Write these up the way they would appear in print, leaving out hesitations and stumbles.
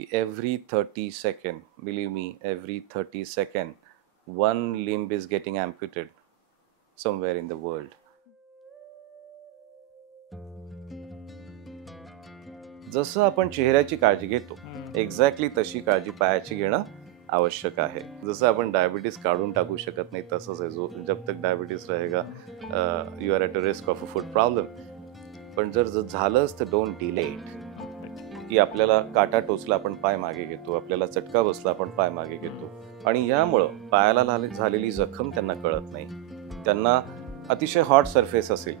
की every 30 second, believe me, every 30 second one limb is getting amputated somewhere in the world. जसं आपण चेहऱ्याची काळजी घेतो एक्झॅक्टली तशी काळजी पायाची घेणं आवश्यक आहे. जसं आपण डायबिटीज काढून टाकू शकत नाही तसंच आहे. जब तक डायबिटीज रहेगा you are at a risk of a foot problem. पण जर झालंच तर डोंट डिले इट. की आपल्याला काटा टोचला आपण पाय मागे घेतो, आपल्याला चटका बसला आपण पाय मागे घेतो आणि यामुळं पायाला झालेली जखम त्यांना कळत नाही. त्यांना अतिशय हॉट सरफेस असेल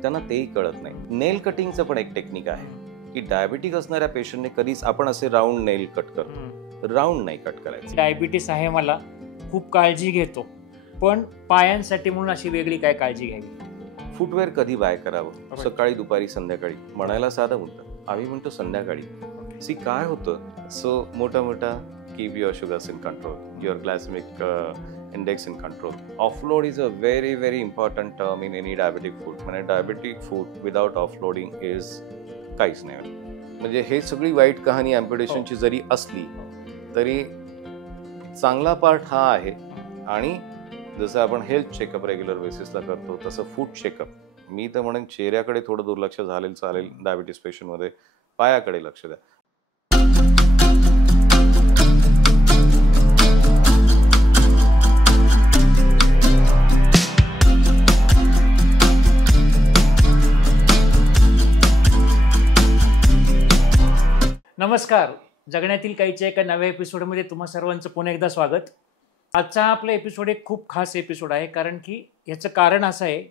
त्यांना तेही कळत नाही. नेल कटिंगचं पण एक टेक्निक आहे की डायबिटीक असणाऱ्या पेशंटने कधीच आपण असे राऊंड नेल कट करतो, राऊंड नाही कट करायचं. डायबिटीस आहे मला, खूप काळजी घेतो, पण पायांसाठी म्हणून अशी वेगळी काय काळजी घ्यावी? फुटवेअर कधी बाय करावं? सकाळी, दुपारी, संध्याकाळी. म्हणायला साधं मुद्दा, आम्ही म्हणतो संध्याकाळी. सी काय होतं, सो मोठा keep your sugars in control, your glycaemic index in control. Offload is a very very important term in any diabetic food. म्हणजे diabetic food without offloading is काहीच नाही. म्हणजे हे सगळी वाईट कहाणी ॲम्प्युटेशनची जरी असली तरी चांगला पार्ट हा आहे. आणि जसं आपण हेल्थ चेकअप रेग्युलर बेसिसला करतो तसं फूड चेकअप, मी तर म्हणेन चेहऱ्याकडे थोडं दुर्लक्ष झालेलं चालेल डायबिटीस पेशंटमध्ये, पायाकडे लक्ष द्या. नमस्कार, जगण्यातील काहीच्या एका नव्या एपिसोडमध्ये तुम्हा सर्वांचं पुन्हा एकदा स्वागत. आजचा आपला एपिसोड एक खूप खास एपिसोड आहे, कारण की ह्याचं कारण असं आहे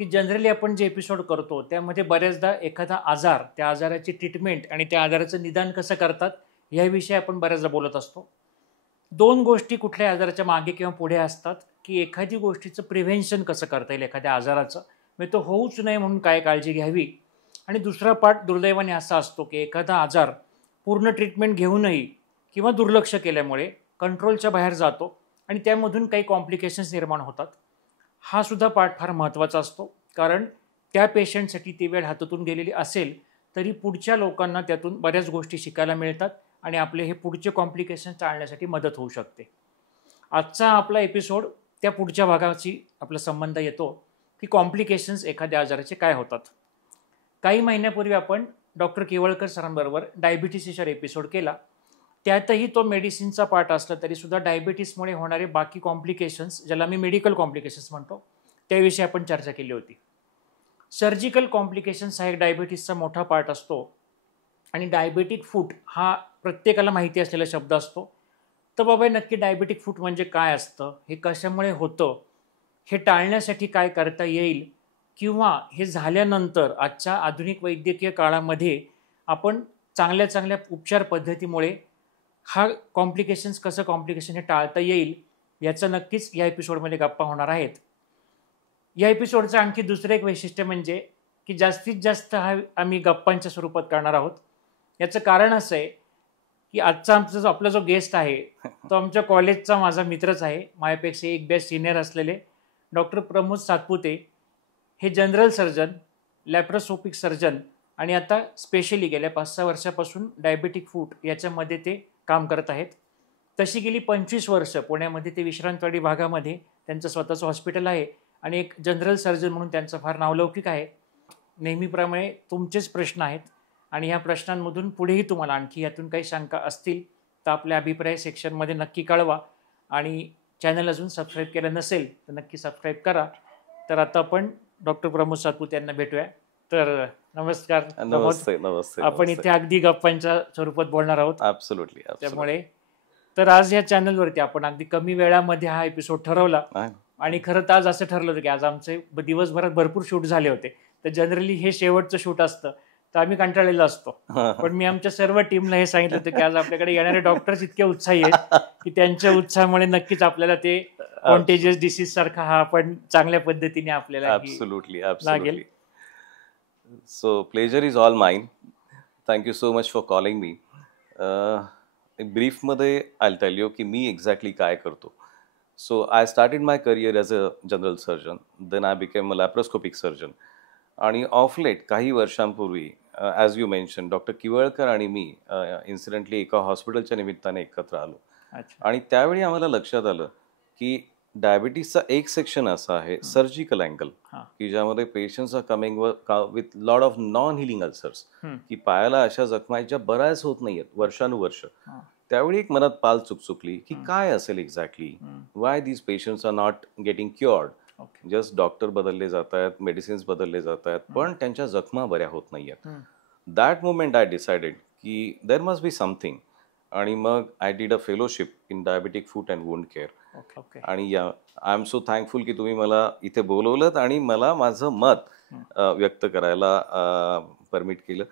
की जनरली आपण जे एपिसोड करतो त्यामध्ये बऱ्याचदा एखादा आजार, त्या आजाराची ट्रीटमेंट आणि त्या आजाराचं निदान कसं करतात ह्याविषयी आपण बऱ्याचदा बोलत असतो. दोन गोष्टी कुठल्या आजाराच्या मागे किंवा पुढे असतात की एखादी गोष्टीचं प्रिव्हेन्शन कसं करता येईल एखाद्या आजाराचं, म्हणजे तो होऊच नये म्हणून काय काळजी घ्यावी, आणि दुसरा पार्ट दुर्दैवाने असा असतो की एखादा आजार पूर्ण ट्रीटमेंट घेऊनही किंवा दुर्लक्ष केल्यामुळे कंट्रोलच्या बाहेर जातो आणि त्यामधून काही कॉम्प्लिकेशन्स निर्माण होतात. हा सुद्धा पार्ट फार महत्त्वाचा असतो, कारण त्या पेशंटसाठी ती वेळ हातातून गेलेली असेल तरी पुढच्या लोकांना त्यातून बऱ्याच गोष्टी शिकायला मिळतात आणि आपले हे पुढचे कॉम्प्लिकेशन्स टाळण्यासाठी मदत होऊ शकते. आजचा आपला एपिसोड त्या पुढच्या भागाशी आपला संबंध येतो की कॉम्प्लिकेशन्स एखाद्या आजाराचे काय होतात. काही महिन्यापूर्वी आपण डॉक्टर केवळकर सरांबरोबर डायबिटीसवर एपिसोड केला. त्यातही तो मेडिसिनचा पार्ट असला तरीसुद्धा डायबिटीसमुळे होणारे बाकी कॉम्प्लिकेशन्स, ज्याला मी मेडिकल कॉम्प्लिकेशन्स म्हणतो, त्याविषयी आपण चर्चा केली होती. सर्जिकल कॉम्प्लिकेशन्स हा एक डायबिटीसचा मोठा पार्ट असतो आणि डायबेटिक फूट हा प्रत्येकाला माहिती असलेला शब्द असतो. तर बाबा नक्की डायबेटिक फूट म्हणजे काय असतं, हे कशामुळे होतं, हे टाळण्यासाठी काय करता येईल, किंवा हे झाल्यानंतर आजच्या आधुनिक वैद्यकीय काळामध्ये आपण चांगल्या उपचार पद्धतीमुळे हा कॉम्प्लिकेशन हे टाळता येईल, याचं नक्कीच या एपिसोडमध्ये गप्पा होणार आहेत. या एपिसोडचं आणखी दुसरं एक वैशिष्ट्य म्हणजे की जास्तीत जास्त हा आम्ही गप्पांच्या स्वरूपात करणार आहोत. याचं कारण असं आहे की आजचा आपला जो गेस्ट आहे तो आमच्या कॉलेजचा माझा मित्रच आहे, माझ्यापेक्षा एक बॅच सिनियर असलेले डॉक्टर प्रमोद सातपुते. हे जनरल सर्जन, लॅप्रोस्कोपिक सर्जन आणि आता स्पेशली गेल्या 5-6 वर्षापासून डायबेटिक फूट याच्यामध्ये ते काम करत आहेत. तशी गेली 25 वर्ष पुण्यामध्ये ते विश्रांतवाडी भागामध्ये त्यांचं स्वतःचं हॉस्पिटल आहे आणि एक जनरल सर्जन म्हणून त्यांचं फार नावलौकिक आहे. नेहमीप्रमाणे तुमचेच प्रश्न आहेत आणि ह्या प्रश्नांमधून पुढेही तुम्हाला आणखी यातून काही शंका असतील तर आपल्या अभिप्राय सेक्शनमध्ये नक्की कळवा आणि चॅनल अजून सबस्क्राईब केलं नसेल तर नक्की सबस्क्राईब करा. तर आता आपण डॉक्टर प्रमोद सातपुते यांना भेटूया. तर नमस्कार. नमस्ते. आपण इथे अगदी गप्पांच्या स्वरूपात बोलणार आहोत. ॲब्सोल्युटली. त्यामुळे तर आज या चॅनलवरती आपण अगदी कमी वेळामध्ये हा एपिसोड ठरवला आणि खरं तर आज असं ठरलं होतं की आज आमचे दिवसभरात भरपूर शूट झाले होते. तर जनरली हे शेवटचं शूट असतं तर आम्ही कंटाळलेलो असतो, पण मी आमच्या सर्व टीमला हे सांगितलं होतं की आज आपल्याकडे येणारे डॉक्टर्स इतके उत्साही आहेत की त्यांच्या उत्साहामुळे नक्कीच आपल्याला ते कॉन्टेजियस डिसीज सारखा हा पण चांगल्या पद्धतीने आपल्याला लागेल. So pleasure is all mine. Thank you so much for calling me. ब्रीफमध्ये I'll tell you की मी एक्झॅक्टली काय करतो. So I started my career as a general surgeon. Then I became a laparoscopic surgeon. आणि of late काही वर्षांपूर्वी as you mention doctor किवळकर आणि मी incidentally एका हॉस्पिटलच्या निमित्ताने एकत्र आलो. अच्छा. आणि त्यावेळी आम्हाला लक्षात आलं की डायबिटीसचा एक सेक्शन असा आहे सर्जिकल अँगल, हां. की ज्यामध्ये patients are coming with lot of non healing ulcers, हं. की पायाला अशा जखमा आहेत ज्या बऱ्याच होत नाहीयेत वर्षानुवर्ष. हां. त्यावेळी एक मनात पाल चुकचुकली की हं. काय असेल एक्झॅक्टली, हं. Why these patients are not getting cured. Okay. Just doctor बदलले जात आहेत, मेडिसिन्स बदलले जात आहेत, पण त्यांच्या जखमा बऱ्या होत नाहीयेत. हं. दॅट मोमेंट आय डिसाइडेड की देर मस्ट बी समथिंग. आणि मग I did a fellowship in diabetic foot and wound care. Okay. Okay. आणि आय एम सो थँकफुल की तुम्ही मला इथे बोलवलं आणि मला माझं मत व्यक्त करायला परमिट केलं.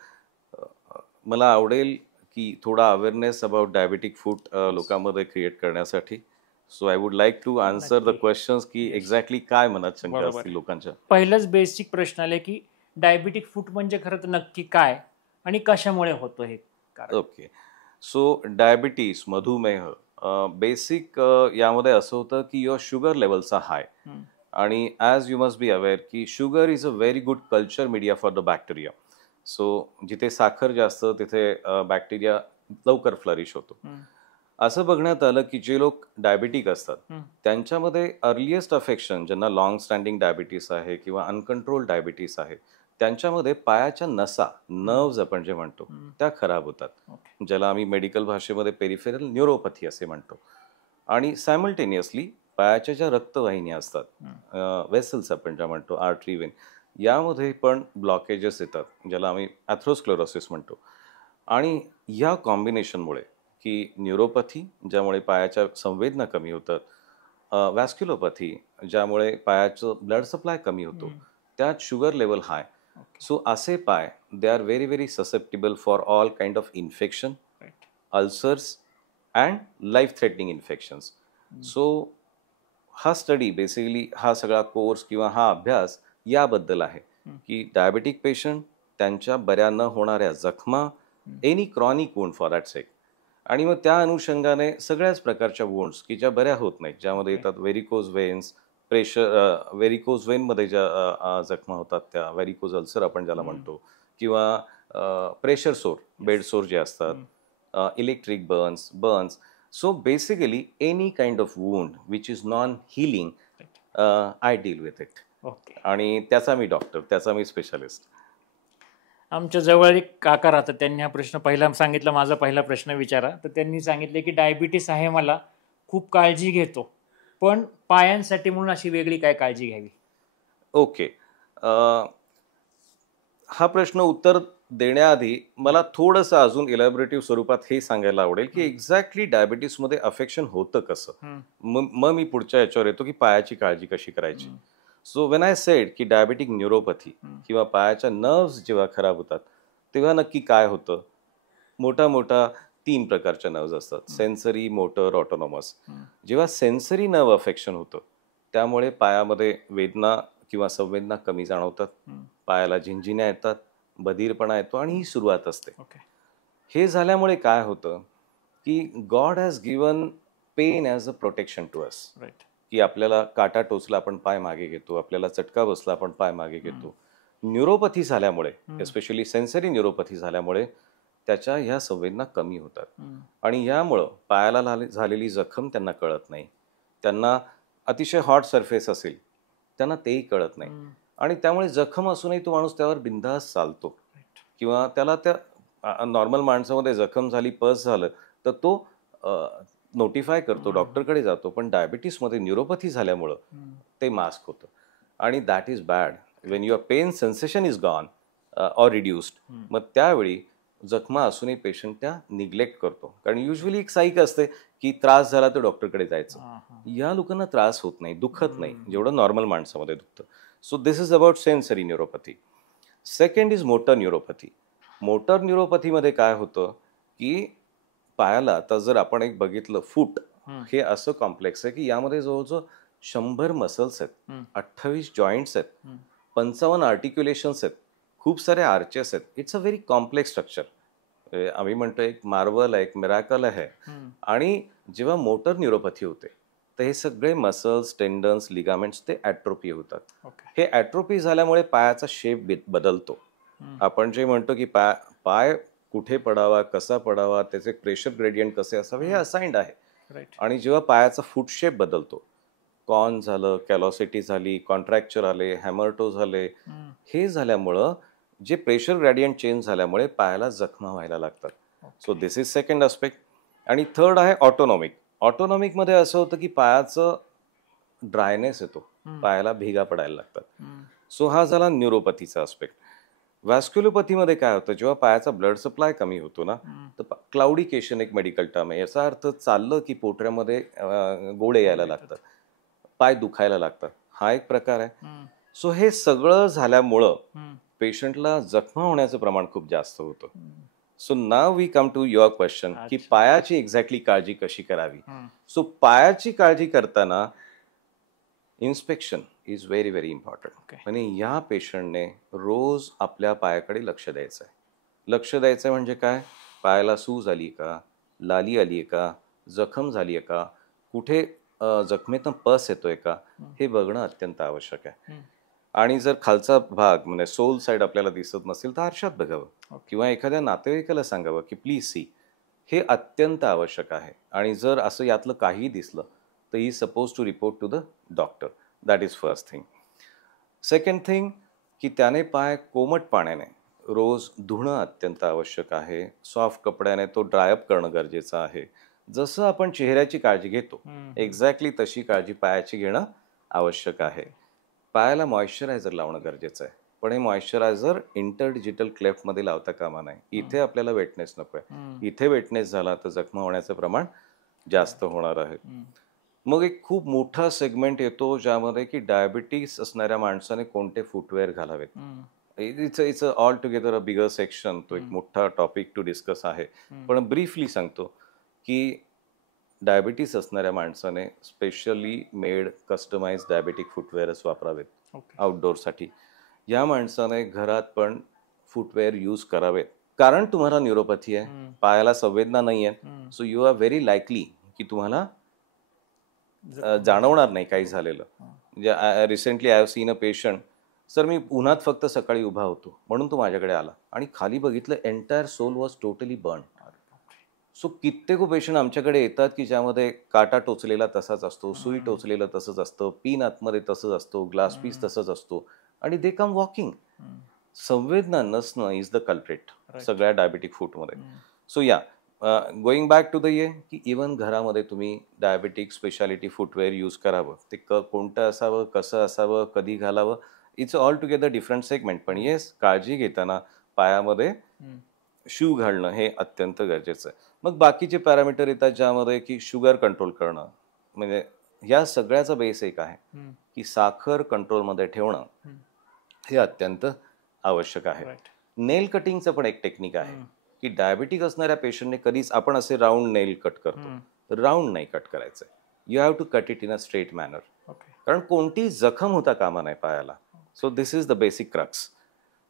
मला आवडेल की थोडा अवेअरनेस अबाउट डायबेटिक फूट लोकांमध्ये क्रिएट करण्यासाठी. So I would like to answer the questions की एक्झॅक्टली काय मनात शंका बरोबर. असतील लोकांच्या. पहिलंच बेसिक प्रश्न आले की डायबिटिक फूट म्हणजे खरं तर नक्की काय आणि कशामुळे होतो हे कारण? ओके. सो डायबिटीस, मधुमेह, बेसिक यामध्ये असं होतं की your sugar levels are high. हं. आणि as you must be aware की sugar is a very good culture media for the bacteria. So जिथे साखर जास्त तिथे बॅक्टेरिया लवकर फ्लरिश होतो. हं. असं बघण्यात आलं की जे लोक डायबिटिक असतात हं. त्यांच्यामध्ये अर्लिएस्ट अफेक्शन, ज्यांना लॉंग स्टँडिंग डायबिटीस आहे किंवा अनकंट्रोल डायबिटीस आहे, त्यांच्यामध्ये पायाच्या नसा, नर्व्ज आपण जे म्हणतो, हं. त्या खराब होतात, ओके. ज्याला आम्ही मेडिकल भाषेमध्ये पेरिफेरल न्यूरोपॅथी असे म्हणतो. आणि सायमल्टेनियसली पायाच्या ज्या रक्तवाहिन्या असतात, वेसल्स आपण ज्या म्हणतो, आर्टरी वेन, यामध्ये पण ब्लॉकेजेस येतात, ज्याला आम्ही ॲथ्रोस्क्लेरोसिस म्हणतो. आणि या कॉम्बिनेशनमुळे की न्यूरोपॅथी, ज्यामुळे पायाच्या संवेदना कमी होतात, वॅस्क्युलोपॅथी, ज्यामुळे पायाचं ब्लड सप्लाय कमी होतो, हं. त्यात sugar level high. Okay. So असे पाय they are very very susceptible for all kind of infection, right. Ulcers and life threatening infections. So हा स्टडी बेसिकली, हा सगळा कोर्स किंवा हा अभ्यास याबद्दल आहे की डायबेटिक पेशंट, त्यांच्या बऱ्या न होणाऱ्या जखमा, any chronic wound for that sake. आणि मग त्या अनुषंगाने सगळ्याच प्रकारच्या वुंड्स की ज्या बऱ्या होत नाहीत, ज्यामध्ये येतात व्हेरिकोज वेन्स, व्हेरिकोज वेनमध्ये ज्या जखमा होतात त्या व्हेरिकोज अल्सर आपण ज्याला म्हणतो, किंवा प्रेशर सोर, बेड सोर जे असतात, electric Burns. So basically any kind of wound which is non healing, I deal with it. Okay. आणि त्याचा मी डॉक्टर, त्याचा मी स्पेशालिस्ट. आमच्या जवळ एक काका राहतात, त्यांनी हा प्रश्न पहिला सांगितला, माझा पहिला प्रश्न विचारा. तर त्यांनी सांगितले की डायबिटीस आहे मला, खूप काळजी घेतो, पण पायांसाठी म्हणून अशी वेगळी काय काळजी घ्यावी? ओके. हा प्रश्न उत्तर देण्याआधी मला थोडंसं अजून इलॅबोरेटिव्ह स्वरूपात हे सांगायला आवडेल की एक्झॅक्टली डायबिटीसमध्ये अफेक्शन होतं कसं. मग मी पुढच्या याच्यावर येतो की पायाची काळजी कशी करायची. सो वेन आय सेड की डायबेटिक न्यूरोपॅथी किंवा पायाच्या नर्व्स जेव्हा खराब होतात तेव्हा नक्की काय होतं. मोठा 3 प्रकारच्या नर्व्स असतात, सेन्सरी, मोटर, ऑटोनॉमस. जेव्हा सेन्सरी नर्व अफेक्शन होतं त्यामुळे पायामध्ये वेदना किंवा संवेदना कमी जाणवतात, पायाला झिंझिण्या येतात, बधीरपणा येतो आणि ही सुरुवात असते. ओके. हे झाल्यामुळे काय होतं की God has given pain as a protection to us. Right. की आपल्याला काटा टोचला आपण पाय मागे घेतो, आपल्याला चटका बसला आपण पाय मागे घेतो. न्यूरोपॅथी झाल्यामुळे, एस्पेशली सेन्सरी न्यूरोपॅथी झाल्यामुळे त्याच्या ह्या संवेदना कमी होतात. आणि यामुळं पायाला झालेली जखम त्यांना कळत नाही. त्यांना अतिशय हॉट सरफेस असेल त्यांना तेही कळत नाही. आणि त्यामुळे जखम असूनही तो माणूस त्यावर बिनधास्त चालतो. किंवा त्याला त्या नॉर्मल माणसामध्ये जखम झाली, पस झालं तर तो नोटिफाय करतो, डॉक्टरकडे जातो. पण डायबिटीसमध्ये न्यूरोपॅथी झाल्यामुळं ते मास्क होतं. आणि that is bad. When your pain sensation is gone or reduced, मग त्यावेळी जखमा असूनही पेशंट त्या निग्लेक्ट करतो. कारण युजली एक साईक असते की त्रास झाला तर डॉक्टरकडे जायचं. या लोकांना त्रास होत नाही, दुखत नाही जेवढं नॉर्मल माणसामध्ये दुखतं. So this is about sensory neuropathy. Second is motor neuropathy. Motor न्यूरोपॅथीमध्ये काय होतं की पायाला, आता जर आपण एक बघितलं, फूट हे असं कॉम्प्लेक्स आहे की यामध्ये जवळजवळ 100 मसल्स आहेत, 28 जॉईंट्स आहेत, 55 आर्टिक्युलेशन्स आहेत, खूप सारे आर्चेस आहेत. It's a very complex structure. आम्ही म्हणतो एक मार्वल आहे, एक मिराकल आहे. आणि जेव्हा मोटर न्यूरोपॅथी होते तर हे सगळे मसल्स, टेंडन्स, लिगामेंट्स ते ॲट्रोपी होतात. ओके. हे ॲट्रोपी झाल्यामुळे पायाचा शेप बदलतो. आपण जे म्हणतो की पाय कुठे पडावा, कसा पडावा, त्याचे प्रेशर ग्रेडियंट कसे असावे हे असाइंड आहे. राईट. आणि जेव्हा पायाचा फूट शेप बदलतो, कॉर्न झालं, कॅलॉसिटी झाली, कॉन्ट्रॅक्चर आले, हॅमरटो झाले, हे झाल्यामुळं जे प्रेशर ग्रेडियंट चेंज झाल्यामुळे पायाला जखमा व्हायला लागतात. So this is second aspect. आणि थर्ड आहे ऑटोनॉमिक. ऑटोनॉमिकमध्ये असं होतं की पायाचं ड्रायनेस येतो, पायाला भेगा पडायला लागतात. सो हा झाला न्यूरोपॅथीचा आस्पेक्ट. व्हॅस्क्युलोपॅथीमध्ये काय होतं, जेव्हा पायाचा ब्लड सप्लाय कमी होतो ना, तर क्लाउडिकेशन एक मेडिकल टर्म आहे. याचा अर्थ चाललं की पोटऱ्यामध्ये गोळे यायला लागतात, पाय दुखायला लागतात, हा एक प्रकार आहे. सो हे सगळं झाल्यामुळं पेशंटला जखमा होण्याचं प्रमाण खूप जास्त होतं. So now we come to your question की पायाची एक्झॅक्टली काळजी कशी करावी. सो पायाची काळजी करताना inspection is very very important. आणि या पेशंटने रोज आपल्या पायाकडे लक्ष द्यायचं आहे. लक्ष द्यायचं म्हणजे काय, पायाला सूज आली का, लाली आली आहे का, जखम झाली आहे का, कुठे जखमेतून पस येतोय का, हे बघणं अत्यंत आवश्यक आहे. आणि जर खालचा भाग म्हणजे सोल साईड आपल्याला दिसत नसेल तर आरशात बघावं किंवा एखाद्या नातेवाईकाला सांगावं की प्लीज सी. हे अत्यंत आवश्यक आहे. आणि जर असं यातलं काही दिसलं तर he suppose to report to the doctor. That is first thing. Second thing की त्याने पाय कोमट पाण्याने रोज धुणं अत्यंत आवश्यक आहे. सॉफ्ट कपड्याने तो ड्रायअप करणं गरजेचं आहे. जसं आपण चेहऱ्याची काळजी घेतो एक्झॅक्टली तशी काळजी पायाची घेणं आवश्यक आहे. पायाला मॉइश्चरायझर लावणं गरजेचं आहे. पण हे मॉइश्चरायझर इंटरडिजिटल क्लेफ्टमध्ये लावता कामा नये. इथे आपल्याला वेटनेस नको आहे. इथे वेटनेस झाला तर जखमा होण्याचं प्रमाण जास्त होणार आहे. मग एक खूप मोठा सेगमेंट येतो ज्यामध्ये की डायबिटीस असणाऱ्या माणसाने कोणते फुटवेअर घालावेत. It's all together a bigger section. तो एक मोठा टॉपिक टू डिस्कस आहे. पण ब्रीफली सांगतो की डायबिटीस असणाऱ्या माणसाने स्पेशली मेड कस्टमाइज डायबेटिक फुटवेअरच वापरावेत आउटडोअरसाठी. या माणसाने घरात पण फुटवेअर यूज करावेत. कारण तुम्हाला न्यूरोपॅथी आहे, पायाला संवेदना नाही आहे. So you are very likely की तुम्हाला जाणवणार नाही काही झालेलं. म्हणजे recently I have seen a patient. Sir मी उन्हात फक्त सकाळी उभा होतो म्हणून तो माझ्याकडे आला आणि खाली बघितलं entire sole was totally burn. So कित्येक पेशंट आमच्याकडे येतात की ज्यामध्ये काटा टोचलेला तसाच असतो, सुई टोचलेलं तसंच असतं, पिन आतमध्ये तसंच असतो, ग्लास पीस तसंच असतो आणि दे कम वॉकिंग. संवेदना नसणं इज द कल्प्रेट सगळ्या डायबेटिक फूटमध्ये. सो या गोईंग बॅक टू द की इवन घरामध्ये तुम्ही डायबेटिक स्पेशालिटी फुटवेअर यूज करावं. ते कोणतं असावं, कसं असावं, कधी घालावं, it's all together different segment. पण येस, काळजी घेताना पायामध्ये शू घालणं हे अत्यंत गरजेचं आहे. मग बाकीचे पॅरामीटर येतात ज्यामध्ये की शुगर कंट्रोल करणं. म्हणजे या सगळ्याचा बेस एक आहे की साखर कंट्रोलमध्ये ठेवणं हे अत्यंत आवश्यक आहे. नेल कटिंगचं पण एक टेक्निक आहे की डायबिटिक असणाऱ्या पेशंटने कधीच आपण असे राऊंड नेल कट करतो, राऊंड नाही कट करायचं. You have to cut it in a straight manner. कारण कोणती जखम होता कामा नाही पायाला. So this is the basic crux.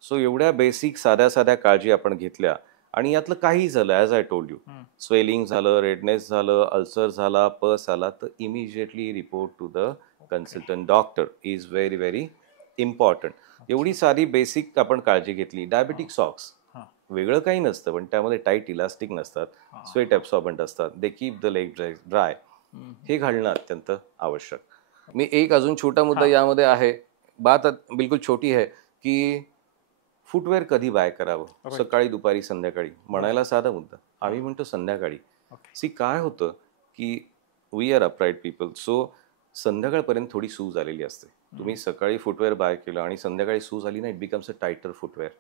So एवढ्या बेसिक साध्या साध्या काळजी आपण घेतल्या आणि यातलं काही झालं, as I told you, swelling झालं, रेडनेस झालं, अल्सर झाला, पस आला, तर immediately report to the consultant doctor is very very important. एवढी सारी बेसिक आपण काळजी घेतली. डायबेटिक सॉक्स वेगळं काही नसतं पण त्यामध्ये टाईट इलास्टिक नसतात, स्वेट ॲब्सॉर्बंट असतात, they keep the leg dry. हे घालणं अत्यंत आवश्यक. मी एक अजून छोटा मुद्दा यामध्ये आहे, बात बिलकुल छोटी आहे की फुटवेअर कधी बाय करावं, सकाळी, दुपारी, संध्याकाळी. म्हणायला साधा मुद्दा, आम्ही म्हणतो संध्याकाळी. सी काय होतं की we are upright people. So संध्याकाळपर्यंत थोडी सूज आलेली असते. तुम्ही सकाळी फुटवेअर बाय केलं आणि संध्याकाळी सूज आली ना, it becomes a tighter footwear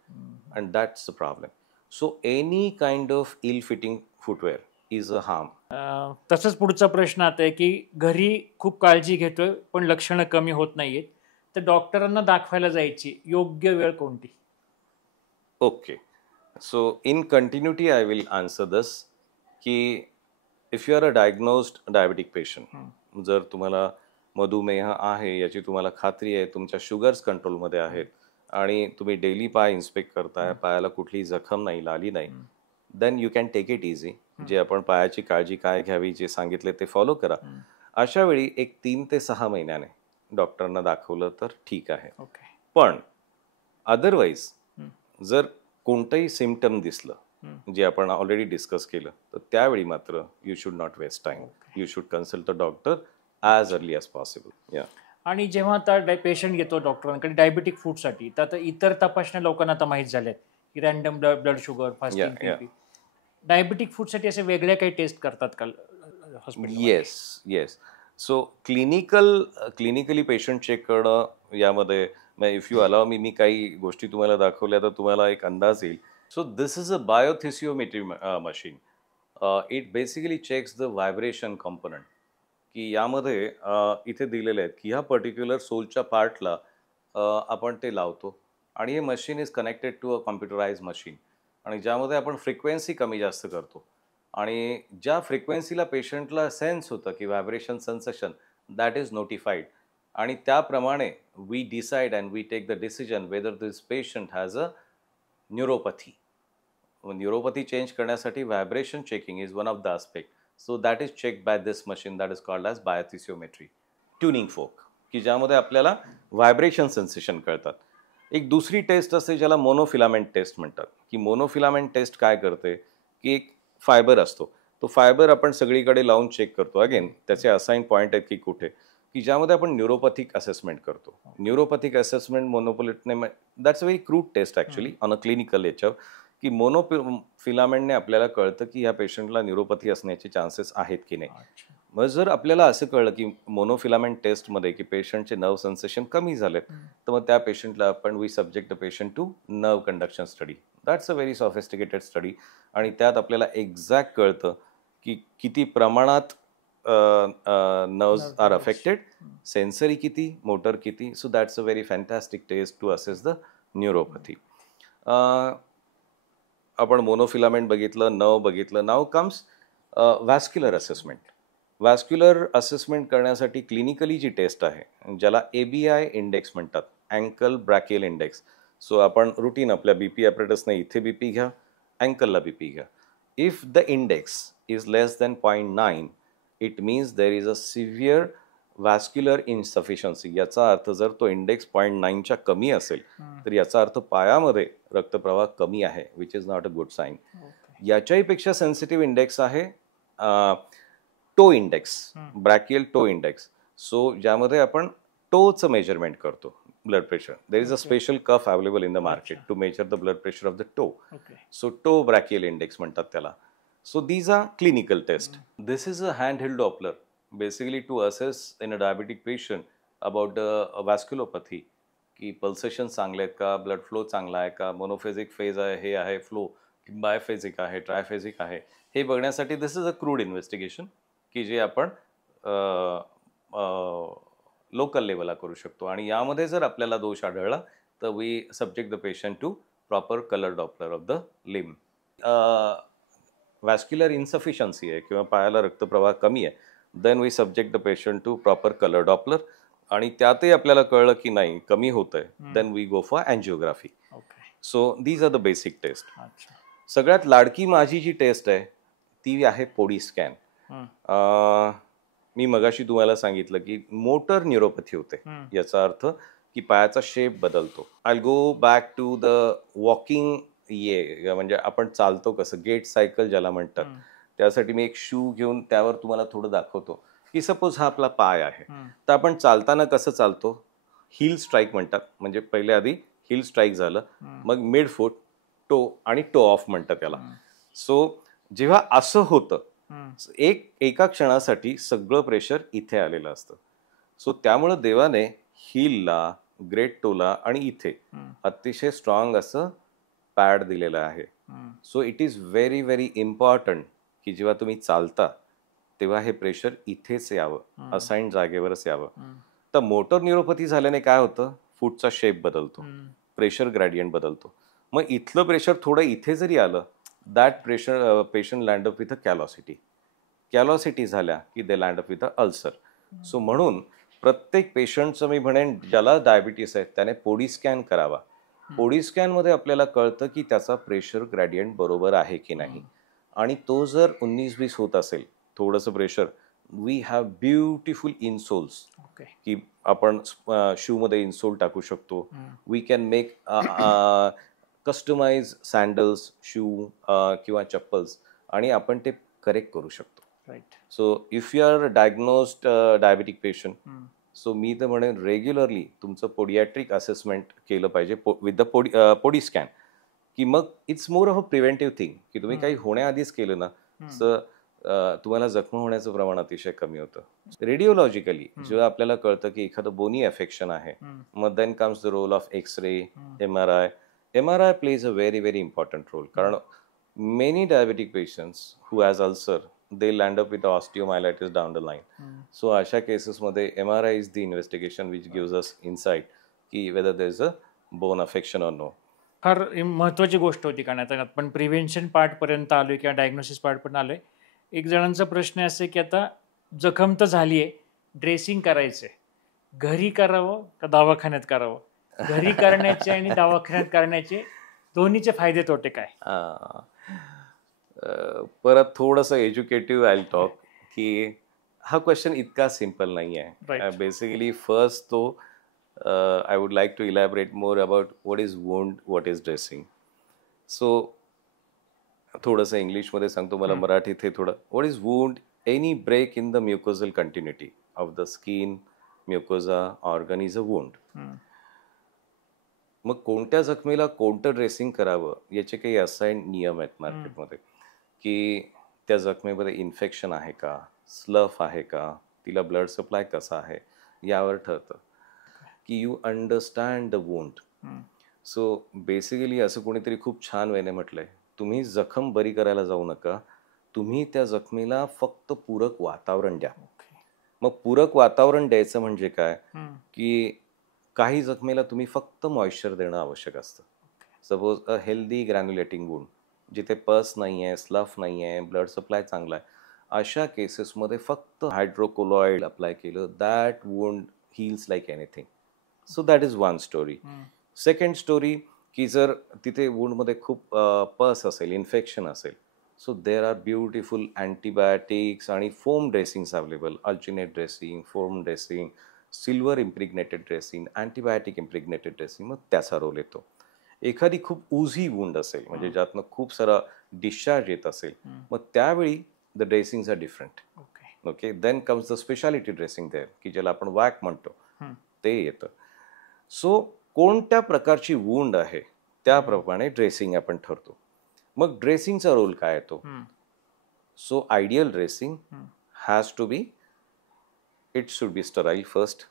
and that's a problem. So any kind of ill fitting footwear is a harm. तसंच पुढचा प्रश्न आता आहे की घरी खूप काळजी घेतोय पण लक्षणं कमी होत नाहीयेत, तर डॉक्टरांना दाखवायला जायची योग्य वेळ कोणती? Okay, so in continuity I will answer this की if you are a diagnosed diabetic patient, जर तुम्हाला मधुमेह आहे याची तुम्हाला खात्री आहे, तुमच्या शुगर्स कंट्रोलमध्ये आहेत आणि तुम्ही डेली पाय इन्स्पेक्ट करताय, पायाला कुठलीही जखम नाही, लाली नाही, then you can take it easy. जे आपण पायाची काळजी काय घ्यावी जे सांगितले ते फॉलो करा. अशा वेळी एक 3 ते 6 महिन्याने डॉक्टरांना दाखवलं तर ठीक आहे. पण अदरवाईज जर कोणतंही सिम्पटम दिसलं जे आपण ऑलरेडी डिस्कस केलं तर त्यावेळी मात्र you should not waste time. You should consult the doctor as early as possible. आणि जेव्हा आता पेशंट येतो डॉक्टरांकडे डायबेटिक फूडसाठी, तर आता इतर तपासण्या लोकांना आता माहीत झाल्यात की random blood sugar, fasting BP. Diabetic फूडसाठी असे वेगळ्या काही टेस्ट करतात का hospital? Yes. So clinically patient check करणं यामध्ये, इफ यू अलाव मी काही गोष्टी तुम्हाला दाखवल्या तर तुम्हाला एक अंदाज येईल. So this is a biothesiometry machine. It basically checks the vibration component, की यामध्ये इथे दिलेले आहेत की ह्या पर्टिक्युलर सोलच्या पार्टला आपण ते लावतो आणि हे machine is connected to a computerise machine, आणि ज्यामध्ये आपण फ्रिक्वेन्सी कमी जास्त करतो आणि ज्या फ्रिक्वेन्सीला पेशंटला सेन्स होतं की vibration sensation, that is notified, आणि त्याप्रमाणे we decide and we take the decision whether this patient has a neuropathy. Neuropathy change करण्यासाठी vibration checking is one of the aspect. So that is check by this machine that is called as biothesiometry. Tuning fork, की ज्यामध्ये आपल्याला vibration sensation कळतात. एक दुसरी taste असते ज्याला monofilament taste म्हणतात, की मोनोफिलामेंट टेस्ट काय करते की एक फायबर असतो, तो फायबर आपण सगळीकडे लावून चेक करतो. अगेन त्याचे असाइन पॉईंट आहेत की कुठे, की ज्यामध्ये आपण न्यूरोपॅथिक असेसमेंट करतो. न्यूरोपॅथिक असेसमेंट मोनोफिलामेंटने, that's a very crude test actually on a clinical याच्यावर, की मोनोफिलामेंटने आपल्याला कळतं की ह्या पेशंटला न्यूरोपॅथी असण्याचे चान्सेस आहेत की नाही. मग जर आपल्याला असं कळलं की मोनोफिलामेंट टेस्टमध्ये की पेशंटचे नर्व सेन्सेशन कमी झालेत, तर मग त्या पेशंटला आपण we subject the patient to nerve conduction study. That's a very sophisticated study, आणि त्यात आपल्याला एक्झॅक्ट कळतं की किती प्रमाणात नर्व्स आर अफेक्टेड, सेन्सरी किती, मोटर किती. So that's a very fantastic test to assess the neuropathy. आपण मोनोफिलामेंट बघितलं, नर्व बघितलं. Now comes vascular assessment. Vascular assessment करण्यासाठी क्लिनिकली जी टेस्ट आहे ज्याला ABI इंडेक्स म्हणतात, अँकल ब्रॅकियल इंडेक्स. सो आपण रुटीन आपल्या BP ॲपरेटसने इथे BP घ्या, अँकलला BP घ्या. If the index is less than 0.9 it means there is a severe vascular insufficiency. याचा अर्थ जर तो इंडेक्स 0.9च्या कमी असेल तर याचा अर्थ पायामध्ये रक्तप्रवाह कमी आहे, which is not a good sign. याच्याही पेक्षा सेन्सिटिव्ह इंडेक्स आहे toe index, brachial toe index. So ज्यामध्ये आपण टोचं मेजरमेंट करतो blood pressure. There is a special cuff available in the market to measure the blood pressure of the toe. So toe brachial index म्हणतात त्याला. So these are clinical tests. This is a handheld Doppler, basically to assess in a diabetic patient about the vasculopathy, की pulsation चांगले आहेत का, blood flow चांगला आहे का, monophasic phase आहे, हे आहे फ्लो, बायफेजिक आहे, ट्रायफेजिक आहे, हे बघण्यासाठी दिस इज अ क्रूड इन्व्हेस्टिगेशन की जे आपण लोकल लेवलला करू शकतो. आणि यामध्ये जर आपल्याला दोष आढळला तर we subject the patient to proper colour Doppler of the limb. Vascular insufficiency आहे किंवा पायाला रक्तप्रवाह कमी आहे, then we subject the patient to proper colour Doppler, आणि त्यातही आपल्याला कळलं की नाही कमी होत आहे, then we go for angiography. So these are the basic test. सगळ्यात लाडकी माझी जी टेस्ट आहे ती आहे पोडी स्कॅन. मी मगाशी तुम्हाला सांगितलं की मोटर न्यूरोपॅथी होते, याचा अर्थ की पायाचा शेप बदलतो. I go back to the walking, म्हणजे आपण चालतो कसं, गेट सायकल ज्याला म्हणतात, त्यासाठी मी एक शू घेऊन त्यावर तुम्हाला थोडं दाखवतो की सपोज हा आपला पाय आहे, तर आपण चालताना कसं चालतो, हिल स्ट्राईक म्हणतात, म्हणजे पहिले आधी हिल स्ट्राईक झालं, मग मिड फूट, टो आणि टो ऑफ म्हणतात त्याला. सो जेव्हा असं होतं एका क्षणासाठी सगळं प्रेशर इथे आलेलं असतं. सो त्यामुळं देवाने हिलला, ग्रेट टोला आणि इथे अतिशय स्ट्रॉंग असं पॅड दिलेलं आहे. So it is very very important की जेव्हा तुम्ही चालता तेव्हा हे प्रेशर इथेच यावं, असाईन जागेवरच यावं. तर मोटर न्यूरोपॅथी झाल्याने काय होतं, फूटचा शेप बदलतो, प्रेशर ग्रॅडियंट बदलतो. मग इथलं प्रेशर थोडं इथे जरी आलं, that pressure patient land up with a callosity झाल्या की they land up with a ulcer. So म्हणून प्रत्येक पेशंटचं मी म्हणेन ज्याला डायबिटीस आहे त्याने पोडी स्कॅन करावा. पोडी स्कॅनमध्ये आपल्याला कळतं की त्याचा प्रेशर ग्रॅडियंट बरोबर आहे की नाही, आणि तो जर 19-20 होत असेल थोडंसं प्रेशर, वी हॅव ब्युटिफुल इनसोल्स, की आपण शूमध्ये इन्सोल टाकू शकतो. We can make customise sandals, shoe किंवा चप्पल्स आणि आपण ते करेक्ट करू शकतो. Right. So if you are diagnosed diabetic patient, so मी तर म्हणेन रेग्युलरली तुमचं पोडियाट्रिक असेसमेंट केलं पाहिजे विथ द पोडी स्कॅन, की मग it's more of a preventive thing, की तुम्ही काही होण्याआधीच केलं ना तर तुम्हाला जखम होण्याचं प्रमाण अतिशय कमी होतं. रेडिओलॉजिकली जेव्हा आपल्याला कळतं की एखादं बोनी अफेक्शन आहे, मग then comes the role of x-ray, MRI. MRI plays a very, very important role. कारण many diabetic patients who has ulcer, they land up with osteomyelitis down the line. So अशा केसेसमध्ये MRI is the investigation which gives us insight की whether there is a bone affection or no. फार महत्त्वाची गोष्ट होती, कारण आता आपण प्रिव्हेन्शन पार्टपर्यंत आलोय किंवा डायग्नोसिस पार्टपर्यंत आलोय. एक जणांचा प्रश्न असा आहे की आता जखम तर झाली आहे, ड्रेसिंग करायचंय, घरी करावं का दवाखान्यात करावं? घरी करण्याचे आणि दवाखान्यात करण्याचे दोन्हीचे फायदे तोटे काय? परत थोडंसं एज्युकेटिव्ह आय टॉक, की हा क्वेश्चन इतका सिम्पल नाही आहे. बेसिकली फर्स्ट तो I would like to elaborate more about what is wound, what is dressing. So थोडंसं इंग्लिशमध्ये सांगतो, मला मराठीत हे थोडं. What is wound? Any break in the mucosal continuity of the skin, mucosa, organ is a wound. मग कोणत्या जखमेला कोणतं ड्रेसिंग करावं याचे काही असाईन नियम आहेत मार्केटमध्ये, की त्या जखमेमध्ये इन्फेक्शन आहे का, स्लफ आहे का, तिला ब्लड सप्लाय कसा आहे यावर ठरतं की you understand the wound. So basically असं कोणीतरी खूप छान वेने म्हटलंय, तुम्ही जखम बरी करायला जाऊ नका, तुम्ही त्या जखमेला फक्त पूरक वातावरण द्या. मग पूरक वातावरण द्यायचं म्हणजे काय, की काही जखमेला तुम्ही फक्त मॉइश्चर देणं आवश्यक असतं. सपोज अ हेल्दी ग्रॅन्युलेटिंग वुंड, जिथे पस नाही आहे, स्लफ नाही आहे, ब्लड सप्लाय चांगला आहे, अशा केसेसमध्ये फक्त हायड्रोकोलॉइड अप्लाय केलं, that wound heals like anything. So that is one story. Second story, की जर तिथे वुंडमध्ये खूप पस असेल, इन्फेक्शन असेल, so there are beautiful antibiotics आणि foam dressings available. Alginate dressing, foam dressing, silver impregnated dressing, antibiotic impregnated dressing, मग त्याचा रोल येतो. एखादी खूप उझी वुंड असेल, म्हणजे ज्यातनं खूप सारा डिस्चार्ज येत असेल, मग त्यावेळी the dressings are different. Okay, then comes the speciality dressing there, की ज्याला आपण वॅक म्हणतो, ते येतं. सो कोणत्या प्रकारची वुंड आहे त्याप्रमाणे ड्रेसिंग आपण ठरतो. मग ड्रेसिंगचा रोल काय येतो? So ideal dressing has to be, it should be sterile first,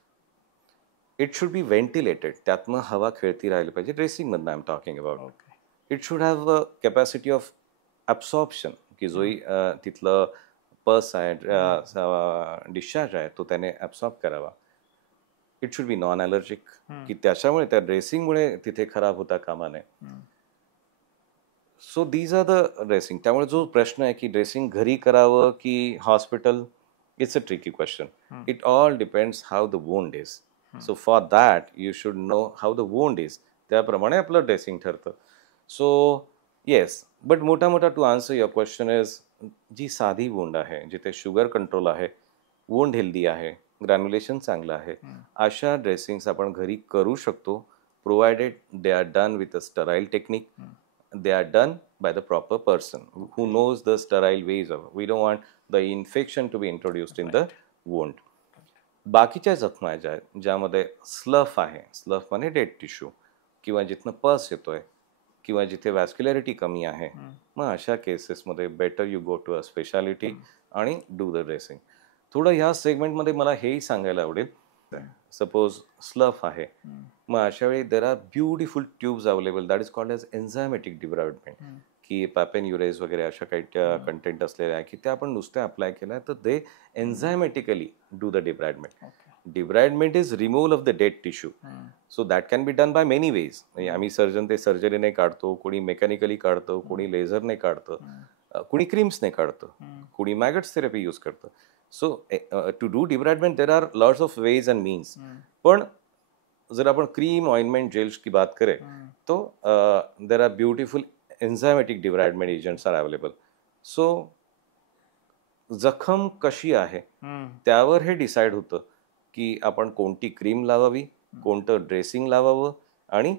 it should be ventilated, त्यातनं हवा खेळती राहिली पाहिजे. ड्रेसिंगमधनं I am talking about. It should have a capacity of absorption, की जो तिथलं पस आहे, डिस्चार्ज आहे, तो त्याने ॲब्सॉर्ब करावा. It should be non allergic, की त्याच्यामुळे त्या ड्रेसिंगमुळे तिथे खराब होता कामा नये. So these are the dressing. त्यामुळे जो प्रश्न आहे की ड्रेसिंग घरी करावं की hospital, it's a tricky question. It all depends how the wound is. So for that you should know how the wound is, त्याप्रमाणे आपलं ड्रेसिंग ठरतं. सो येस, बट मोठा to answer your question is, जी साधी wound आहे, जिथे sugar control आहे, wound healthy आहे, ग्रॅन्युलेशन चांगलं आहे, अशा ड्रेसिंग्स आपण घरी करू शकतो, provided they are done with a sterile technique, they are done by the proper person who knows the sterile ways of. We don't want the infection to be introduced in the wound. बाकीच्या जखमा ज्या आहेत, ज्यामध्ये स्लफ आहे, स्लफ म्हणजे dead tissue, किंवा जिथनं पस येतोय, किंवा जिथे वॅस्क्युलॅरिटी कमी आहे, मग अशा केसेसमध्ये better you go to a speciality आणि डू द ड्रेसिंग. थोडं ह्या सेगमेंटमध्ये मला हेही सांगायला आवडेल, सपोज स्लफ आहे, मग अशा वेळी there are beautiful tubes available, that is called as enzymatic debridement, की पॅपेन्युरेज वगैरे अशा काही कंटेंट असलेल्या आहे, की त्या आपण नुसत्या अप्लाय केल्या तर they enzymatically do the debridement. Debridement is removal of the dead tissue. So that can be done by many ways. आम्ही सर्जन ते सर्जरीने काढतो, कोणी मेकॅनिकली काढतं, कोणी लेझरने काढतं, कोणी क्रीम्सने काढतं, कोणी मॅगट्स थेरपी यूज करतं. So to do debridement there are lots of ways and means. पण जर आपण क्रीम, ऑइंटमेंट, जेल्स की बात करें तो there are beautiful enzymatic debridement agents are available. So जखम कशी आहे त्यावर हे डिसाईड होतं की आपण कोणती क्रीम लावावी, कोणतं ड्रेसिंग लावावं आणि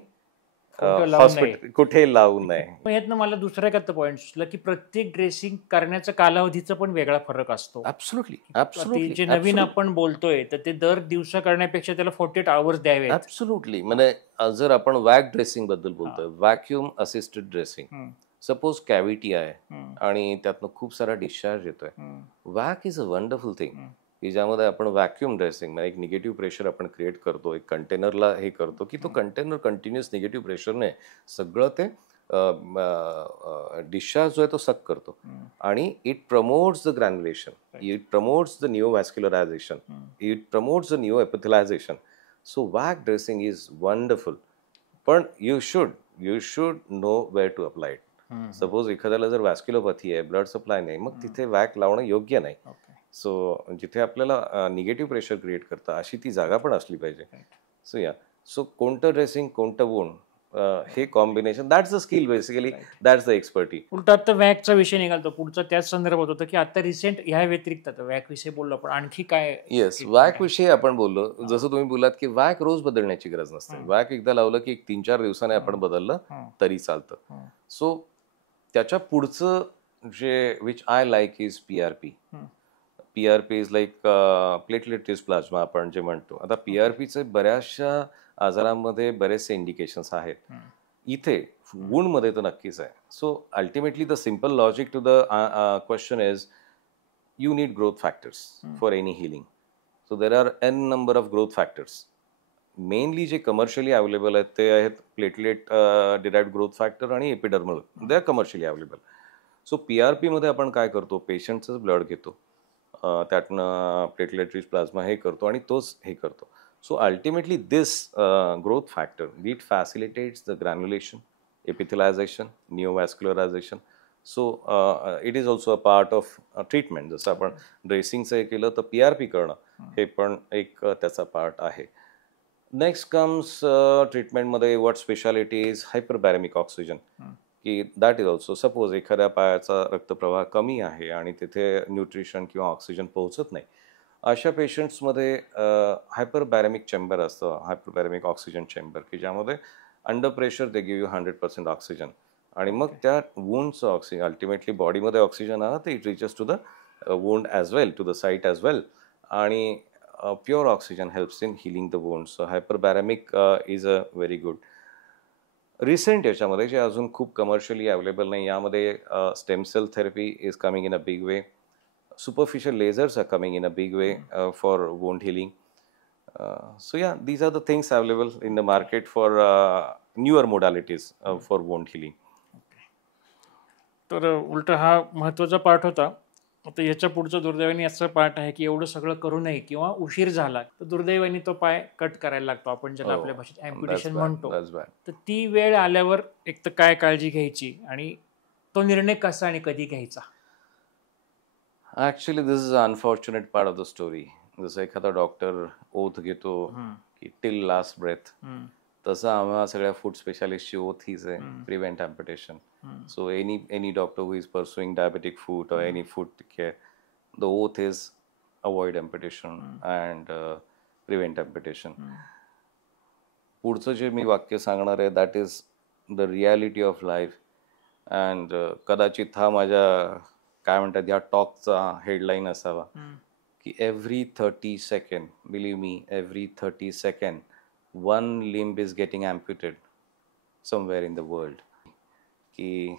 फोटो लावू नये. हॉस्पिटल कुठे लावू नये. मग यातनं मला दुसरा एक आता पॉईंट सुचला की प्रत्येक ड्रेसिंग करण्याचा कालावधीचा पण वेगळा फरक असतो. ऍब्सोल्युटली ते जे नवीन आपण बोलतोय तर ते दर दिवसा करण्यापेक्षा त्याला 48 आवर्स द्यावेत. ऍब्सोल्युटली. म्हणजे जर आपण वॅक ड्रेसिंग बद्दल बोलतोय, vacuum assisted dressing, suppose cavity आहे आणि त्यातनं खूप सारा डिस्चार्ज येतोय, वॅक इज अ वंडरफुल थिंग की ज्यामध्ये आपण व्हॅक्युम ड्रेसिंग म्हणजे एक निगेटिव्ह प्रेशर आपण क्रिएट करतो, एक कंटेनरला हे करतो की तो कंटेनर कंटिन्युअस निगेटिव्ह प्रेशरने सगळं ते डिस्चार्ज जो आहे तो सक करतो आणि it promotes the granulation, it promotes the neovascularisation, it promotes the neo epithelialisation. So VAC dressing is wonderful, पण you should know where to apply it. Suppose एखाद्याला जर वॅस्क्युलोपॅथी आहे, ब्लड सप्लाय नाही, मग तिथे वॅक लावणं योग्य नाही. सो जिथे आपल्याला निगेटिव्ह प्रेशर क्रिएट करतं अशी ती जागा पण असली पाहिजे. सो कोणतं ड्रेसिंग, कोणतं वूंड, हे combination, that's the skill basically, that's the expertise. उलटा आता वॅकचा विषय निघालतो पुढचा त्याच संदर्भात होतं की आता रिसेंट ह्या व्यतिरिक्त आता वॅक विषयी बोललो आपण, आणखी काय? येस, वॅक विषयी आपण बोललो. जसं तुम्ही बोलात की वॅक रोज बदलण्याची गरज नसते. वॅक एकदा लावलं की 3-4 दिवसाने आपण बदललं तरी चालतं. सो त्याच्या पुढचं जे which I like is PRP. PRP is like platelet rich plasma आपण जे म्हणतो. आता PRPचे बऱ्याचशा आजारांमध्ये बरेचसे इंडिकेशन्स आहेत. इथे वूंडमध्ये तर नक्कीच आहे. So ultimately the simple logic to the question is you need growth factors for any healing. So there are n number of growth factors. Mainly जे commercially available आहेत ते आहेत platelet derived growth factor आणि epidermal. They are commercially available. So PRP मध्ये आपण काय करतो, पेशंटचं ब्लड घेतो, त्यातनं प्लेटलेट रिच प्लाझ्मा हे करतो आणि तोच हे करतो. So ultimately this growth factor it facilitates the granulation, epithelialisation, neovascularisation. So it is also a part of treatment. जसं आपण ड्रेसिंगचं हे केलं तर PRP करणं हे पण एक त्याचा पार्ट आहे. नेक्स्ट कम्स ट्रीटमेंटमध्ये what speciality is hyperbaric oxygen, की दॅट इज ऑल्सो सपोज एखाद्या पायाचा रक्तप्रवाह कमी आहे आणि तिथे न्यूट्रिशन किंवा ऑक्सिजन पोहोचत नाही, अशा पेशंट्समध्ये हायपरबॅरेमिक चेंबर असतं, हायपरबॅरेमिक ऑक्सिजन चेंबर, की ज्यामध्ये under pressure they give you 100% oxygen आणि मग त्या वूंडचं ऑक्सिजन अल्टिमेटली बॉडीमध्ये ऑक्सिजन आलं तर it reaches to the wound as well, to the site as well, आणि pure oxygen helps in healing the wound. So hyperbaric is a very good. Recent याच्यामध्ये जे अजून खूप कमर्शियली अवेलेबल नाही, यामध्ये stem cell therapy is coming in a big way. Superficial lasers are coming in a big way for wound healing. So yeah, these are the things available in the market for newer modalities for wound healing. तर उलट हा महत्त्वाचा part होता. आता याच्या पुढचं दुर्दैवाने असं पार्ट आहे की एवढं सगळं करूनही किंवा उशीर झाला तर दुर्दैवाने तो पाय कट करायला लागतो, आपण ज्याला आपल्या भाषेत ॲम्प्युटेशन म्हणतो. तर ती वेळ आल्यावर एक तर काय काळजी घ्यायची आणि तो निर्णय कसा आणि कधी घ्यायचा? Actually this is a unfortunate part of the story. जसं एखादा डॉक्टर ओथ घेतो की टिल लास्ट ब्रेथ, तसं आम्हा सगळ्या फूड स्पेशालिस्टची ओथ हीच आहे, prevent amputation. So any doctor who is pursuing diabetic foot और any foot care, the oath is avoid amputation and prevent amputation. पुढचं जे मी वाक्य सांगणार आहे that is the reality of life. And कदाचित हा माझ्या काय म्हणतात या टॉकचा हेडलाईन असावा की every 30 second, believe me, every 30 second one limb is getting amputated somewhere in the world. की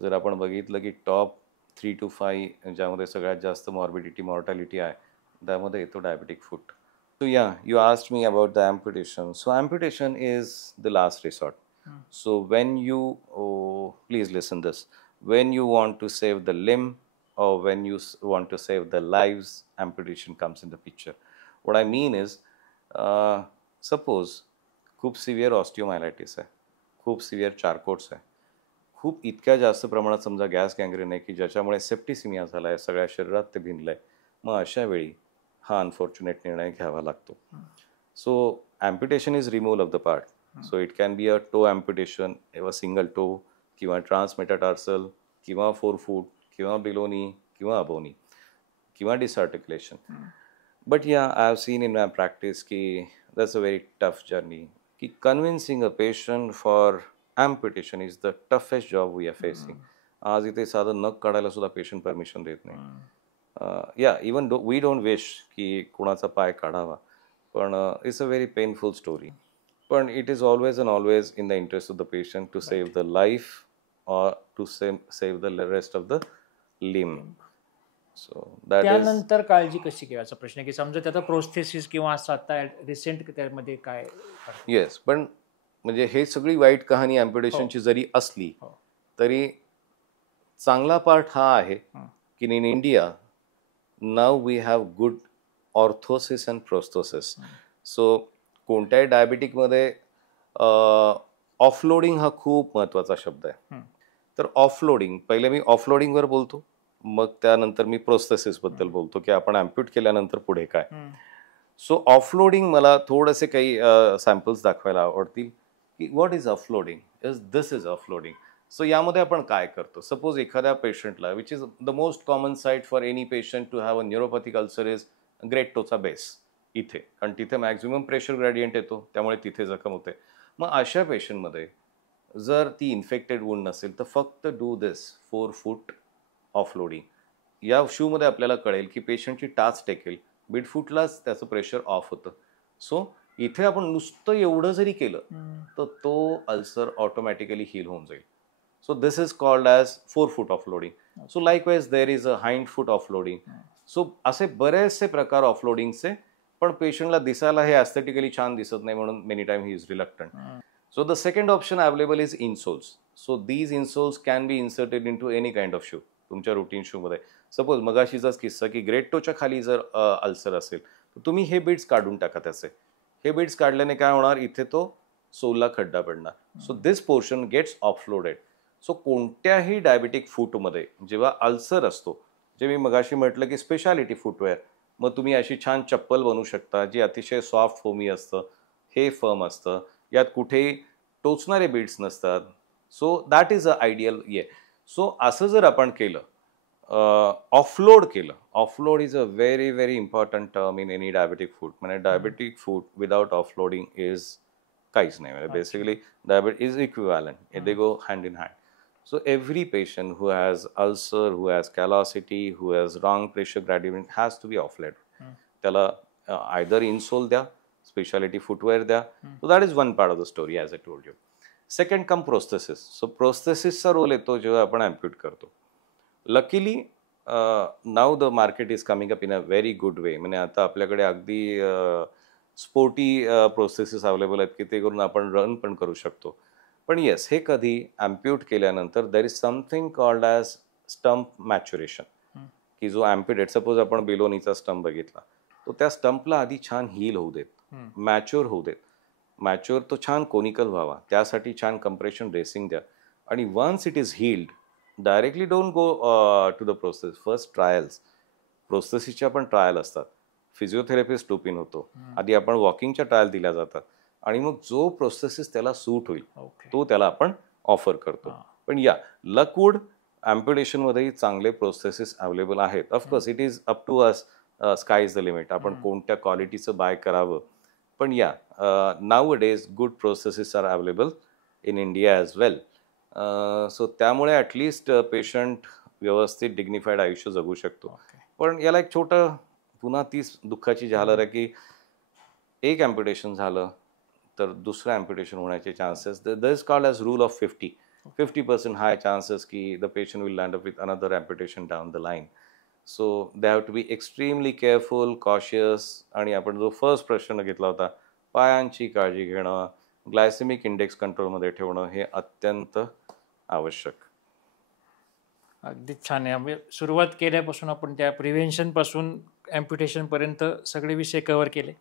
जर आपण बघितलं की टॉप 3 to 5 ज्यामध्ये सगळ्यात जास्त मॉर्बिडिटी मॉर्टॅलिटी आहे त्यामध्ये येतो diabetic foot. So yeah you asked me about the amputation. So amputation is the last resort. So when you please listen this, when you want to save the limb or when you want to save the lives, amputation comes in the picture. What I mean is, suppose खूप severe ऑस्टिओमायलायटिस आहे, खूप severe चार्कोट्स आहे, खूप इतक्या जास्त प्रमाणात समजा gas gangrene आहे की ज्याच्यामुळे सेप्टिसिमिया झाला आहे, सगळ्या शरीरात ते भिनलं आहे, मग अशा वेळी हा अनफॉर्च्युनेट निर्णय घ्यावा लागतो. So amputation is removal of the part. So it can be a toe amputation, a single toe, किंवा ट्रान्समेटाटार्सल, किंवा फोरफूट, किंवा बिलोनी, किंवा अबोनी, किंवा disarticulation. But yeah I have seen in my practice की that's a very tough journey की convincing a patient for amputation is the toughest job we are facing. आज इथे साधं नख काढायला सुद्धा पेशंट परमिशन देत नाही. या इवन वी डोंट विश की कुणाचा पाय काढावा, पण it's a very painful story. पण it is always and always in the interest of the patient to save the life or to save the rest of the limb. So that is त्यानंतर काळजी कशी घ्यायचा प्रश्न आहे की समजा त्याचा प्रोस्थेसिस किंवा असं आता रिसेंट त्यामध्ये काय येस. पण म्हणजे हे सगळी वाईट कहाणी अँप्युटेशनची जरी असली तरी चांगला पार्ट हा आहे की in India now we have good orthosis and prosthesis. So कोणत्याही डायबिटिकमध्ये ऑफलोडिंग हा खूप महत्त्वाचा शब्द आहे. तर ऑफलोडिंग, पहिले मी ऑफलोडिंगवर बोलतो, मग त्यानंतर मी प्रोस्थेसिसबद्दल बोलतो की आपण अँप्यूट केल्यानंतर पुढे काय. सो ऑफलोडिंग मला थोडेसे काही सॅम्पल्स दाखवायला आवडतील की what is offloading, this is offloading. So यामध्ये आपण काय करतो, सपोज एखाद्या पेशंटला, which is the most common site for any patient to have a neuropathic ulcer is great टोचा बेस इथे, कारण तिथे मॅक्झिमम प्रेशर ग्रॅडियंट येतो, त्यामुळे तिथे जखम होते. मग अशा पेशंटमध्ये जर ती इन्फेक्टेड वुंड नसेल तर फक्त डू दिस 4 फूट ऑफलोडिंग. या शूमध्ये आपल्याला कळेल की पेशंटची टाच टेकेल, मिडफूटलाच त्याचं प्रेशर ऑफ होतं. सो इथे आपण नुसतं एवढं जरी केलं तर तो अल्सर ऑटोमॅटिकली हील होऊन जाईल. So this is called as 4 foot offloading. So likewise there is a hind foot offloading. So असे बरेचसे प्रकार ऑफलोडिंगचे, पण पेशंटला दिसायला हे ॲस्थेटिकली छान दिसत नाही म्हणून many time he is reluctant. So the second option available is insoles. So these insoles can be inserted into any kind of shoe. तुमच्या रुटीन शूमध्ये सपोज मगाशीचाच किस्सा की ग्रेट टोच्या खाली जर अल्सर असेल तर तुम्ही हे बीड्स काढून टाका त्याचे. हे बीड्स काढल्याने काय होणार, इथे तो सोलला खड्डा पडणार. So this portion gets offloaded. So कोणत्याही डायबिटिक फूटमध्ये जेव्हा अल्सर असतो, जे मी मगाशी म्हटलं की स्पेशालिटी फुटवेअर, मग तुम्ही अशी छान चप्पल बनवू शकता जी अतिशय सॉफ्ट फोमी असतं, हे फर्म असतं, यात कुठेही टोचणारे बीड्स नसतात. So that is a ideal yeah. So असं जर आपण केलं, ऑफलोड केलं, offload is a very very important term in any diabetic foot. म्हणजे diabetic foot without offloading is काहीच नाही. म्हणजे basically diabetes is equivalent, they go hand in hand. So every patient who has ulcer, who has callosity, who has wrong pressure gradient has to be offloaded. त्याला either insole द्या, specialty footwear द्या. So that is one part of the story as I told you. Second come prosthesis. So prosthesis चा role येतो जेव्हा आपण अम्प्यूट करतो. Luckily now the market is coming up in a very good way. म्हणजे आता आपल्याकडे अगदी स्पोर्टी प्रोस्थेसिस अवेलेबल आहेत की ते करून आपण रन पण करू शकतो. पण येस, हे कधी अम्प्यूट केल्यानंतर there is something called as stump maturation. की जो अम्प्युटेट, सपोज आपण बेलोनीचा स्टंप बघितला, तो त्या स्टंपला आधी छान हील होऊ देत, मॅच्युअर होऊ देत. मॅच्युअर तो छान कोनिकल व्हावा, त्यासाठी छान कम्प्रेशन ड्रेसिंग द्या. आणि once it is healed, directly don't go to the process. First trials, प्रोस्थेसिसच्या पण ट्रायल असतात, फिजिओथेरपिस्ट टोपिन होतो, आधी आपण वॉकिंगच्या ट्रायल दिल्या जातात, आणि मग जो प्रोसेसिस त्याला सूट होईल तो त्याला आपण ऑफर करतो. पण या लकवूड अम्प्युटेशनमध्येही चांगले प्रोसेसिस अवेलेबल आहेत. Of course it is up to us, sky is the limit, आपण कोणत्या क्वालिटीचं बाय करावं. पण या now days good processes are available in India as well. So त्यामुळे ॲटलिस्ट पेशंट व्यवस्थित डिग्निफाईड आयुष्य जगू शकतो. पण याला एक छोटं पुन्हा तीच दुःखाची झालर आहे की एक अम्प्युटेशन झालं तर दुसरं अम्प्युटेशन होण्याचे chances, this is called as rule of 50% high chances की the patient will land up with another amputation down the line. So they have to be extremely careful, cautious. आणि आपण जो फर्स्ट प्रश्न घेतला होता, पायांची काळजी घेणं, ग्लायसेमिक इंडेक्स कंट्रोलमध्ये ठेवणं, हे अत्यंत आवश्यक. अगदी छान आहे. म्हणजे सुरुवात केल्यापासून आपण त्या प्रिव्हेन्शनपासून ॲम्प्युटेशनपर्यंत सगळे विषय कव्हर केले.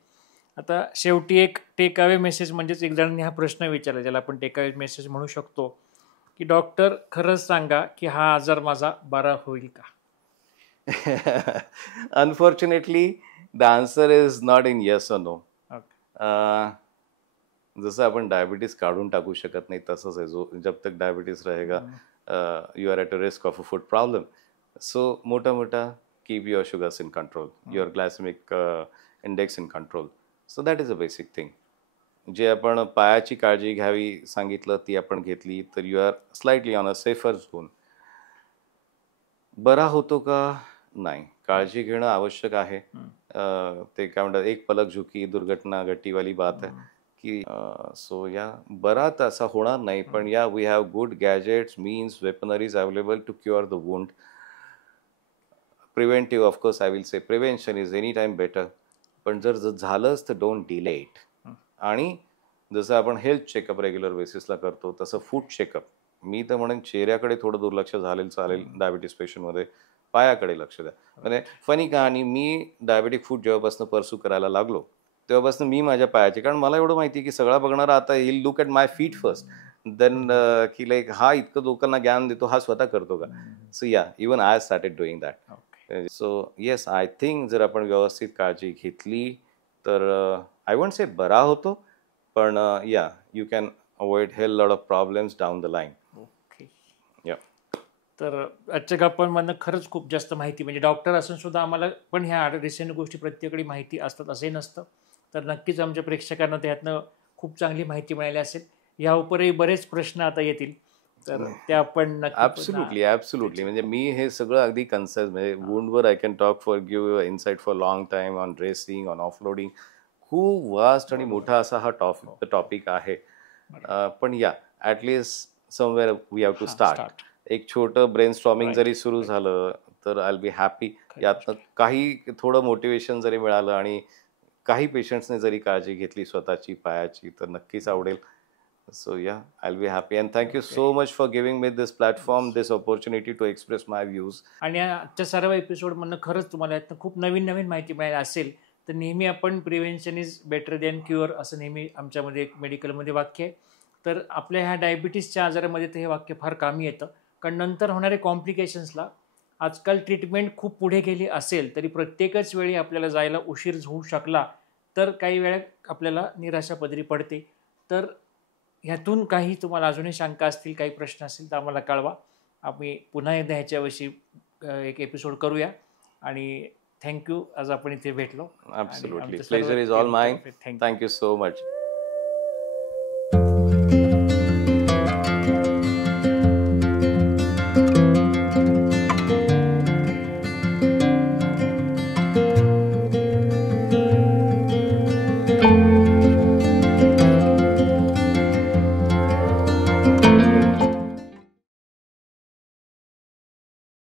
आता शेवटी एक टेक अवे मेसेज, म्हणजेच एक जणांनी हा प्रश्न विचारला ज्याला आपण टेक अवे मेसेज म्हणू शकतो, की डॉक्टर खरंच सांगा की हा आजार माझा बरा होईल का? Unfortunately the answer is not in yes और नो. जसं आपण डायबिटीज काढून टाकू शकत नाही तसंच आहे. जो जब तक डायबिटीज रहेगा you are at a risk of a foot problem. So मोटा keep your sugars in control, your glycaemic index in control. So that is a basic thing. जे आपण पायाची काळजी घ्यावी सांगितलं ती आपण घेतली तर you are slightly on a safer zone. बरा होतो का? नाही. काळजी घेणं आवश्यक आहे. ते काय म्हणतात, एक पलक झुकी दुर्घटना घटी वाली बात है की सो या बरा तर असा होणार नाही, पण yeah we have good gadgets, means, weaponries available to cure the wound. Preventive, of course I will say prevention is any time better. पण जर झालंच तर डोंट डिले इट. आणि जसं आपण हेल्थ चेकअप रेग्युलर बेसिसला करतो तसं फूड चेकअप, मी तर म्हणेन चेहऱ्याकडे थोडं दुर्लक्ष झालेलं चालेल डायबिटीस पेशंटमध्ये, पायाकडे लक्ष द्या. म्हणजे फनी कहाणी, मी डायबेटिक फूड जेव्हापासून परसू करायला लागलो तेव्हापासून मी माझ्या पायाचे, कारण मला एवढं माहिती की सगळा बघणारा आता he look at my feet first, then की लाईक हा इतकं लोकांना ज्ञान देतो, हा स्वतः करतो का? सो या, even I started doing that. So yes, I think जर आपण व्यवस्थित काळजी घेतली तर आय वोंट से बरा होतो, पण या you can avoid hell lot of problems down the line. Okay. या तर आजच्या गप्पांमधनं खरंच खूप जास्त माहिती, म्हणजे डॉक्टर असून सुद्धा आम्हाला पण ह्या रिसेंट गोष्टी प्रत्येकाकडे माहिती असतात असंही नसतं. तर नक्कीच आमच्या प्रेक्षकांना त्यातनं खूप चांगली माहिती मिळाली असेल. या उपरही बरेच प्रश्न आता येतील, तर ते आपण नक्की ॲब्सोल्युटली. म्हणजे मी हे सगळं अगदी कन्साइज, म्हणजे वुंडवर I can talk for give insight for long time, on dressing, on offloading. खूप वास्ट आणि मोठा असा हा टॉपिक आहे. पण yeah at least somewhere we have to start. एक छोटं ब्रेनस्टॉर्मिंग जरी सुरू झालं तर आय विल बी हॅपी. यातनं काही थोडं मोटिवेशन जरी मिळालं आणि काही पेशंट्सने जरी काळजी घेतली स्वतःची पायाची तर नक्कीच आवडेल. So yeah, I'll be happy, and thank you so much for giving me this platform, this opportunity to express my views. आणि आजच्या सर्व एपिसोडमधनं खरंच तुम्हाला यातनं खूप नवीन नवीन माहिती मिळाली असेल. तर नेहमी आपण prevention is better than cure असं नेहमी आमच्यामध्ये एक मेडिकलमध्ये वाक्य आहे. तर आपल्या ह्या डायबिटीसच्या आजारामध्ये तर हे वाक्य फार कामी येतं, कारण नंतर होणारे कॉम्प्लिकेशन्सला आजकाल ट्रीटमेंट खूप पुढे गेली असेल तरी प्रत्येकच वेळी आपल्याला जायला उशीर होऊ शकला तर काही वेळा आपल्याला निराशा पदरी पडते. तर ह्यातून काही तुम्हाला अजूनही शंका असतील, काही प्रश्न असतील तर आम्हाला कळवा. आम्ही पुन्हा एकदा ह्याच्याविषयी एक एपिसोड करूया. आणि थँक्यू, आज आपण इथे भेटलो. Absolutely. Pleasure is all mine. Thank you so much.